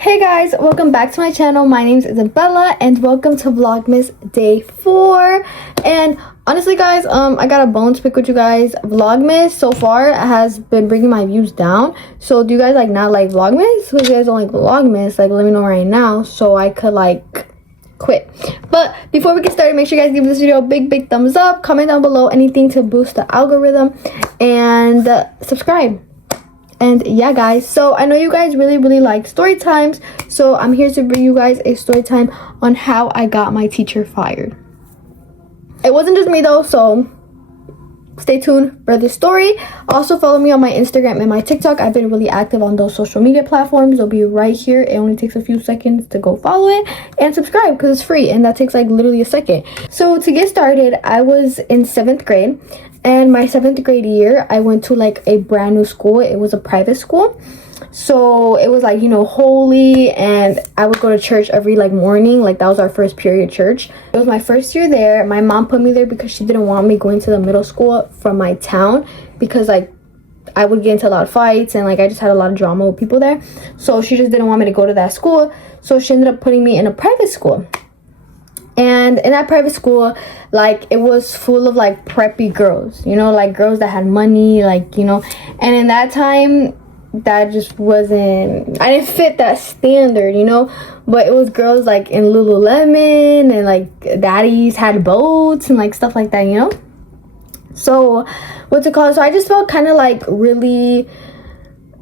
Hey guys, welcome back to my channel. My name is Isabella and welcome to Vlogmas Day 4. And honestly guys, I got a bone to pick with you guys. Vlogmas so far has been bringing my views down. So do you guys not like Vlogmas? If you guys don't like Vlogmas, let me know right now so I could quit. But before we get started, make sure you guys give this video a big thumbs up, comment down below anything to boost the algorithm, and subscribe. And yeah guys, so I know you guys really like story times, so I'm here to bring you guys a story time on how I got my teacher fired. It wasn't just me though, so stay tuned for the story. Also follow me on my Instagram and my TikTok. I've been really active on those social media platforms. They'll be right here. It only takes a few seconds to go follow it and subscribe because it's free, and that takes literally a second. So to get started, I was in 7th grade. And my 7th grade year, I went to a brand new school. It was a private school. So it was holy, and I would go to church every morning. That was our first period church. It was my first year there. My mom put me there because she didn't want me going to the middle school from my town because I would get into a lot of fights, and I just had a lot of drama with people there. So she just didn't want me to go to that school. So she ended up putting me in a private school. And in that private school, it was full of preppy girls, girls that had money, and in that time, that just wasn't, I didn't fit that standard, but it was girls in Lululemon, and daddies had boats and stuff like that, So what's it called? So I just felt kind of really,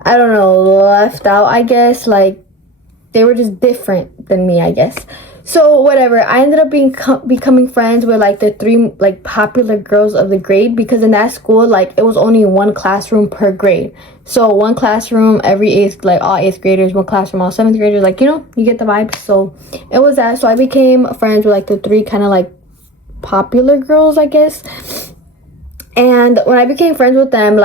I don't know, left out, I guess. They were just different than me, I guess. So whatever, I ended up becoming friends with the 3 popular girls of the grade, because in that school it was only one classroom per grade. So one classroom every all 8th graders, one classroom all 7th graders, you get the vibes. So it was that. So I became friends with the 3 kind of popular girls, I guess. And when I became friends with them,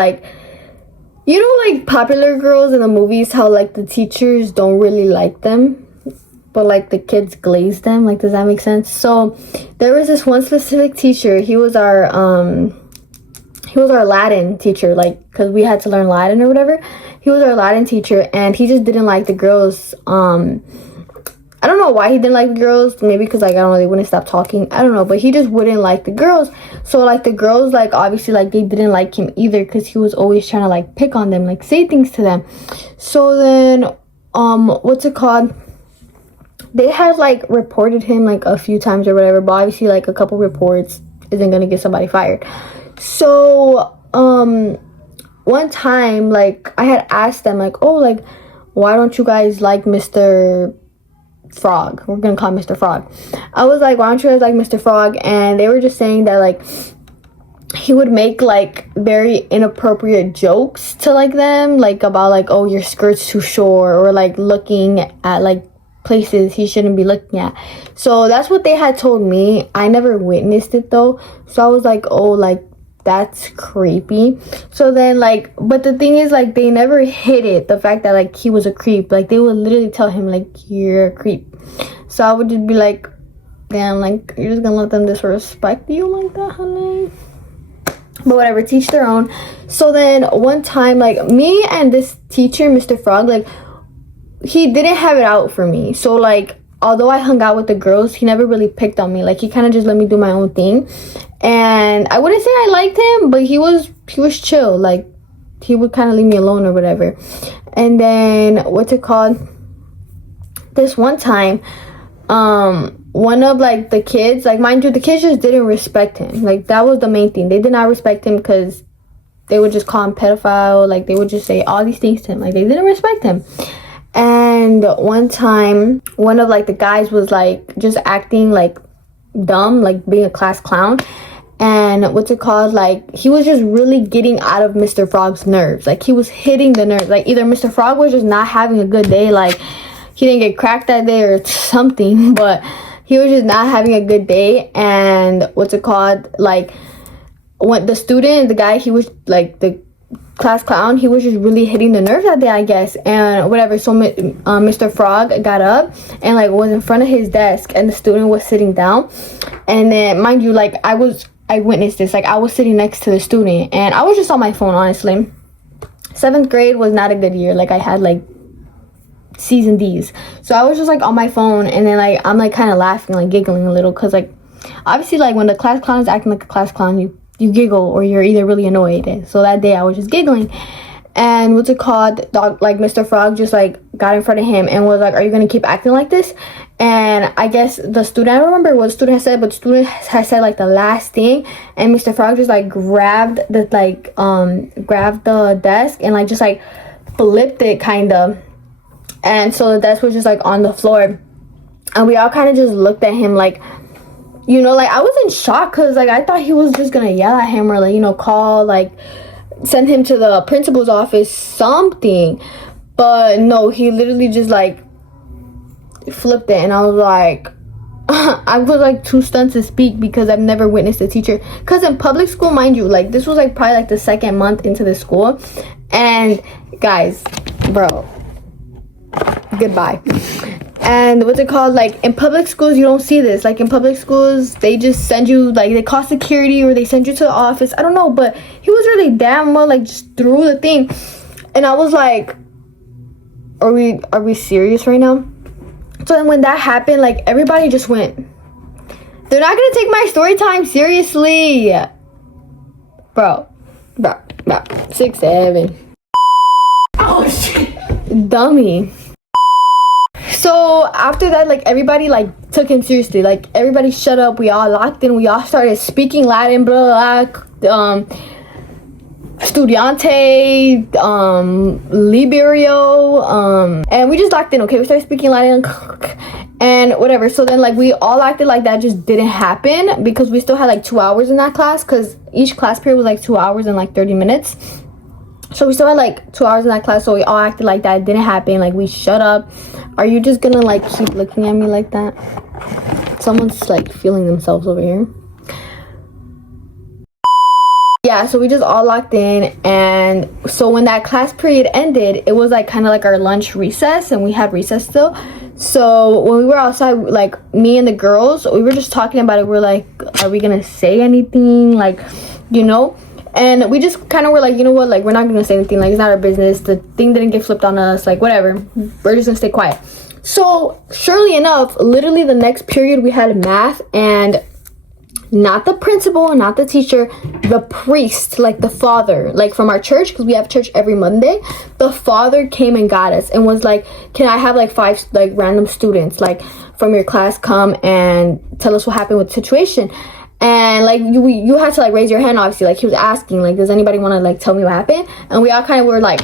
popular girls in the movies, how the teachers don't really like them, but the kids glaze them. Does that make sense? So there was this one specific teacher. He was our Latin teacher, because we had to learn Latin or whatever. He was our Latin teacher, and he just didn't like the girls. I don't know why he didn't like the girls. Maybe because I don't know, they wouldn't stop talking. I don't know, but he just wouldn't like the girls. So the girls obviously they didn't like him either, because he was always trying to pick on them, say things to them. So then what's it called? They had reported him a few times or whatever, but obviously a couple reports isn't gonna get somebody fired. So one time I had asked them oh, why don't you guys like Mr. Frog? We're gonna call him Mr. Frog. I was why don't you guys like Mr. Frog? And they were just saying that he would make very inappropriate jokes to them, about oh, your skirt's too short, or looking at places he shouldn't be looking at. So that's what they had told me. I never witnessed it though, so I was oh, that's creepy. So then but the thing is they never hid it, the fact that he was a creep. They would literally tell him you're a creep. So I would just be damn, you're just gonna let them disrespect you like that, honey? But whatever, teach their own. So then one time me and this teacher, Mr. Frog, he didn't have it out for me. So although I hung out with the girls, he never really picked on me. He kind of just let me do my own thing. And I wouldn't say I liked him, but he was chill. He would kind of leave me alone or whatever. And then what's it called? This one time, one of the kids, mind you, the kids just didn't respect him. That was the main thing. They did not respect him because they would just call him pedophile. They would just say all these things to him. They didn't respect him. And one time, one of the guys was just acting dumb, being a class clown. And what's it called? He was just really getting out of Mr. Frog's nerves. He was hitting the nerves. Either Mr. Frog was just not having a good day, he didn't get cracked that day or something, but he was just not having a good day. And what's it called? When the student, the guy, he was the class clown, he was just really hitting the nerves that day, I guess. And whatever, so Mr. Frog got up and was in front of his desk, and the student was sitting down. And then mind you, I witnessed this. I was sitting next to the student, and I was just on my phone, honestly. 7th grade was not a good year. I had C's and D's. So I was just like on my phone, and then like I'm like kind of laughing, like giggling a little, because like obviously like when the class clown is acting like a class clown, you giggle, or you're either really annoyed. And so that day I was just giggling, and what's it called, like Mr. Frog just like got in front of him and was like, are you gonna keep acting like this? And I guess the student, I don't remember what the student had said, but the student had said like the last thing, and Mr. Frog just like grabbed the desk and like just like flipped it kind of, and so the desk was just like on the floor, and we all kind of just looked at him like, you know, like I was in shock, because like I thought he was just gonna yell at him, or like, you know, call, like send him to the principal's office, something. But no, he literally just like flipped it, and I was like I was like too stunned to speak, because I've never witnessed a teacher, because in public school, mind you, like this was like probably like the second month into the school, and guys, bro, goodbye. And what's it called, like in public schools you don't see this. Like in public schools they just send you, like they call security, or they send you to the office, I don't know. But he was really damn well like just threw the thing, and I was like, are we serious right now? So then when that happened, like everybody just went, they're not gonna take my story time seriously, bro. 6, 7. Oh shit, dummy. So after that, like everybody like took him seriously. Like everybody shut up. We all locked in. We all started speaking Latin, blah blah. Studiante, Liberio, and we just locked in. Okay, we started speaking Latin and whatever. So then like we all acted like that just didn't happen, because we still had like 2 hours in that class, because each class period was like 2 hours and like 30 minutes. So we still had like 2 hours in that class, so we all acted like that didn't happen. Like we shut up. Are you just gonna like keep looking at me like that? Someone's like feeling themselves over here. Yeah, so we just all locked in, and so when that class period ended, it was like kind of like our lunch recess, and we had recess still. So when we were outside, like me and the girls, we were just talking about it. We're like, are we gonna say anything, like, you know? And we just kind of were like, you know what, like we're not gonna say anything, like it's not our business, the thing didn't get flipped on us, like whatever, we're just gonna stay quiet. So surely enough, literally the next period we had math, and not the principal, not the teacher, the priest, like the father, like from our church, because we have church every Monday, the father came and got us and was like, can I have like 5 like random students like from your class come and tell us what happened with the situation? And like you had to like raise your hand, obviously, like he was asking like, does anybody want to like tell me what happened? And we all kind of were like,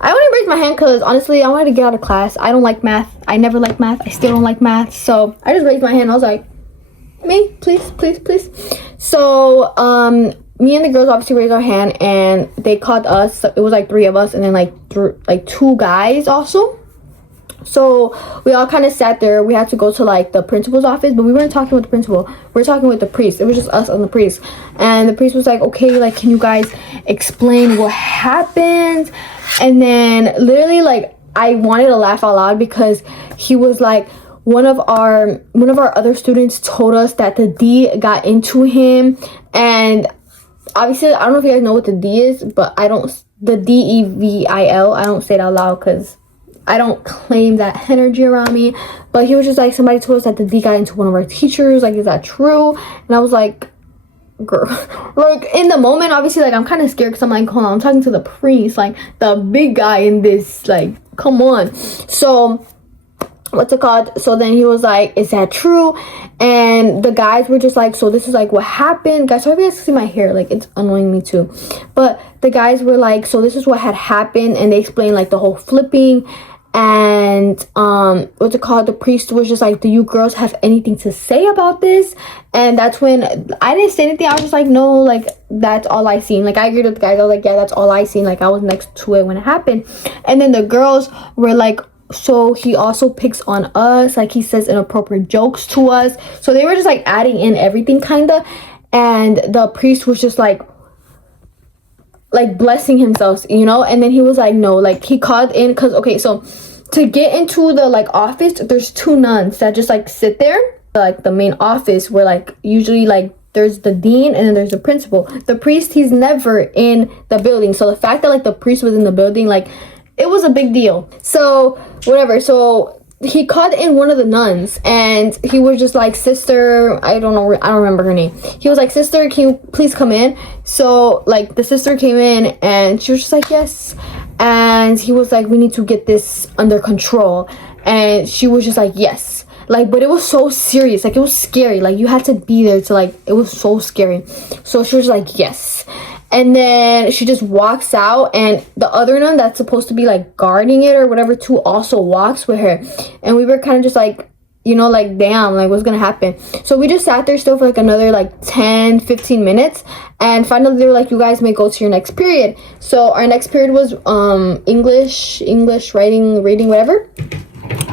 I only raised my hand because honestly I wanted to get out of class. I don't like math. I never liked math. I still don't like math. So I just raised my hand. I was like, me, please. So me and the girls obviously raised our hand, and they called us. It was like 3 of us, and then like 2 guys also. So we all kind of sat there. We had to go to like the principal's office, but we weren't talking with the principal. We were talking with the priest. It was just us and the priest. And the priest was like, okay, like can you guys explain what happened? And then literally like I wanted to laugh out loud, because he was like, one of our other students told us that the D got into him. And obviously I don't know if you guys know what the D is, but the DEVIL, I don't say it out loud because I don't claim that energy around me. But he was just like, somebody told us that the D got into one of our teachers, like is that true? And I was like, girl, like in the moment obviously like I'm kind of scared, because I'm like, hold on, I'm talking to the priest, like the big guy in this, like come on. So what's it called, so then he was like, is that true? And the guys were just like, so this is like what happened. Guys, sorry if you guys see my hair, like it's annoying me too. But the guys were like, so this is what had happened, and they explained like the whole flipping. And what's it called, the priest was just like, do you girls have anything to say about this? And that's when I didn't say anything. I was just like, no, like that's all I seen. Like I agreed with the guys. I was like, yeah, that's all I seen. Like I was next to it when it happened. And then the girls were like, so he also picks on us, like he says inappropriate jokes to us. So they were just like adding in everything kind of. And the priest was just like blessing himself, you know. And then he was like, no, like he called in, because okay, so to get into the like office, there's 2 nuns that just like sit there, like the main office, where like usually like there's the dean and then there's the principal. The priest, he's never in the building. So the fact that like the priest was in the building, like it was a big deal. So whatever, so he called in one of the nuns, and he was just like, sister, I don't remember her name. He was like, sister, can you please come in? So like the sister came in, and she was just like, yes. And he was like, we need to get this under control. And she was just like, yes. Like, but it was so serious, like it was scary, like you had to be there to like, it was so scary. So she was like, yes. And then she just walks out, and the other nun that's supposed to be like guarding it or whatever too also walks with her. And we were kind of just like, you know, like, damn, like what's gonna happen? So we just sat there still for like another like 10-15 minutes, and finally they were like, you guys may go to your next period. So our next period was English, writing, reading, whatever.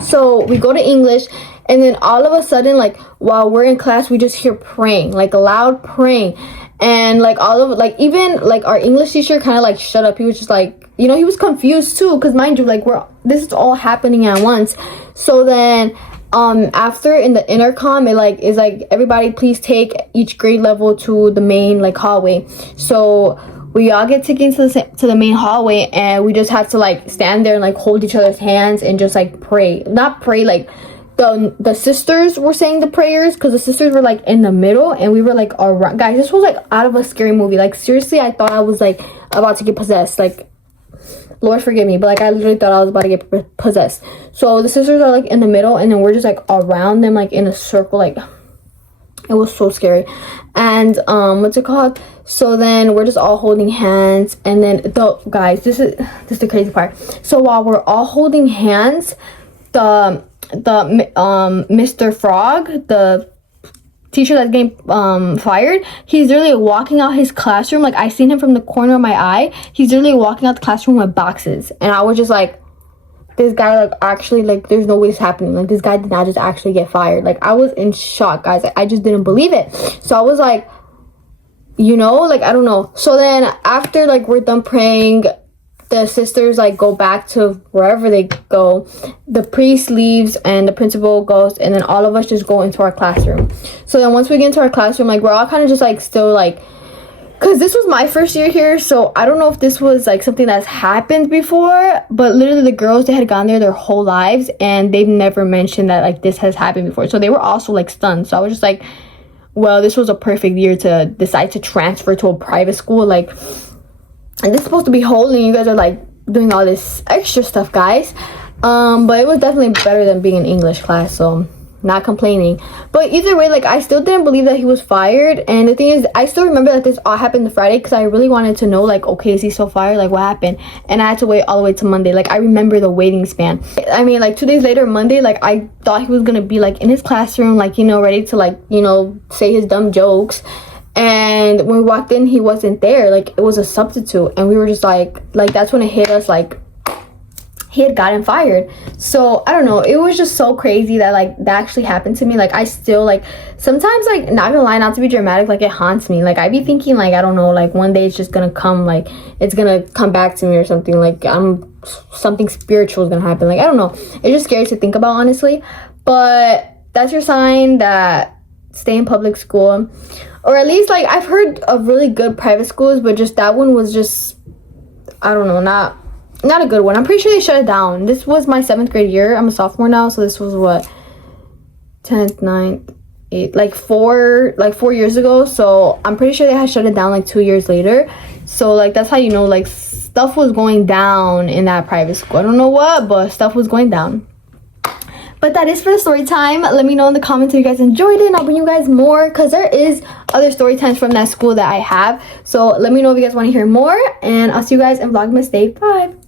So we go to English, and then all of a sudden, like while we're in class, we just hear praying, like loud praying. And like all of it, like even like our English teacher kind of like shut up. He was just like, you know, he was confused too, because mind you, like this is all happening at once. So then after in the intercom, it like is like, everybody please take each grade level to the main like hallway. So we all get taken to the main hallway, and we just have to like stand there and like hold each other's hands and just like pray. Not pray, like the sisters were saying the prayers, because the sisters were like in the middle, and we were like, all right, guys, this was like out of a scary movie. Like seriously, I thought I was like about to get possessed. Like, Lord forgive me, but like I literally thought I was about to get possessed. So the sisters are like in the middle, and then we're just like around them, like in a circle. Like it was so scary. And what's it called? So then we're just all holding hands, and then guys, this is the crazy part. So while we're all holding hands, the Mr. Frog, the teacher that's getting fired, he's literally walking out his classroom. Like I seen him from the corner of my eye. He's literally walking out the classroom with boxes, and I was just like, this guy, like, actually, like, there's no way it's happening. Like, this guy did not just actually get fired. Like, I was in shock, guys. I just didn't believe it. So I was like, you know, like, I don't know. So then after like we're done praying, the sisters like go back to wherever they go. The priest leaves, and the principal goes, and then all of us just go into our classroom. So then once we get into our classroom, like we're all kind of just like still like, because this was my first year here, so I don't know if this was like something that's happened before, but literally the girls, they had gone there their whole lives, and they've never mentioned that like this has happened before. So they were also like stunned. So I was just like, well, this was a perfect year to decide to transfer to a private school. Like, and this is supposed to be holy, and you guys are like doing all this extra stuff, guys. But it was definitely better than being in English class, so not complaining. But either way, like I still didn't believe that he was fired. And the thing is, I still remember that this all happened the Friday, because I really wanted to know, like, okay, is he still fired? Like, what happened? And I had to wait all the way to Monday. Like, I remember the waiting span. I mean, like 2 days later, Monday, like I thought he was gonna be like in his classroom, like, you know, ready to like, you know, say his dumb jokes. And when we walked in, he wasn't there. Like, it was a substitute, and we were just like that's when it hit us, like he had gotten fired. So I don't know, it was just so crazy that like that actually happened to me. Like I still like sometimes, like, not gonna lie, not to be dramatic, like it haunts me. Like I be thinking, like, I don't know, like one day it's just gonna come, like it's gonna come back to me or something. Like something spiritual is gonna happen. Like I don't know, it's just scary to think about, honestly. But that's your sign that stay in public school. Or at least, like, I've heard of really good private schools, but just that one was just, I don't know, not a good one. I'm pretty sure they shut it down. This was my 7th grade year. I'm a sophomore now, so this was what, 10th, 9th, 8th, like 4 years ago. So I'm pretty sure they had shut it down like 2 years later. So like that's how you know, like, stuff was going down in that private school. I don't know what, but stuff was going down. But that is for the story time. Let me know in the comments if you guys enjoyed it, and I'll bring you guys more, because there is other story times from that school that I have. So let me know if you guys want to hear more, and I'll see you guys in Vlogmas Day 5.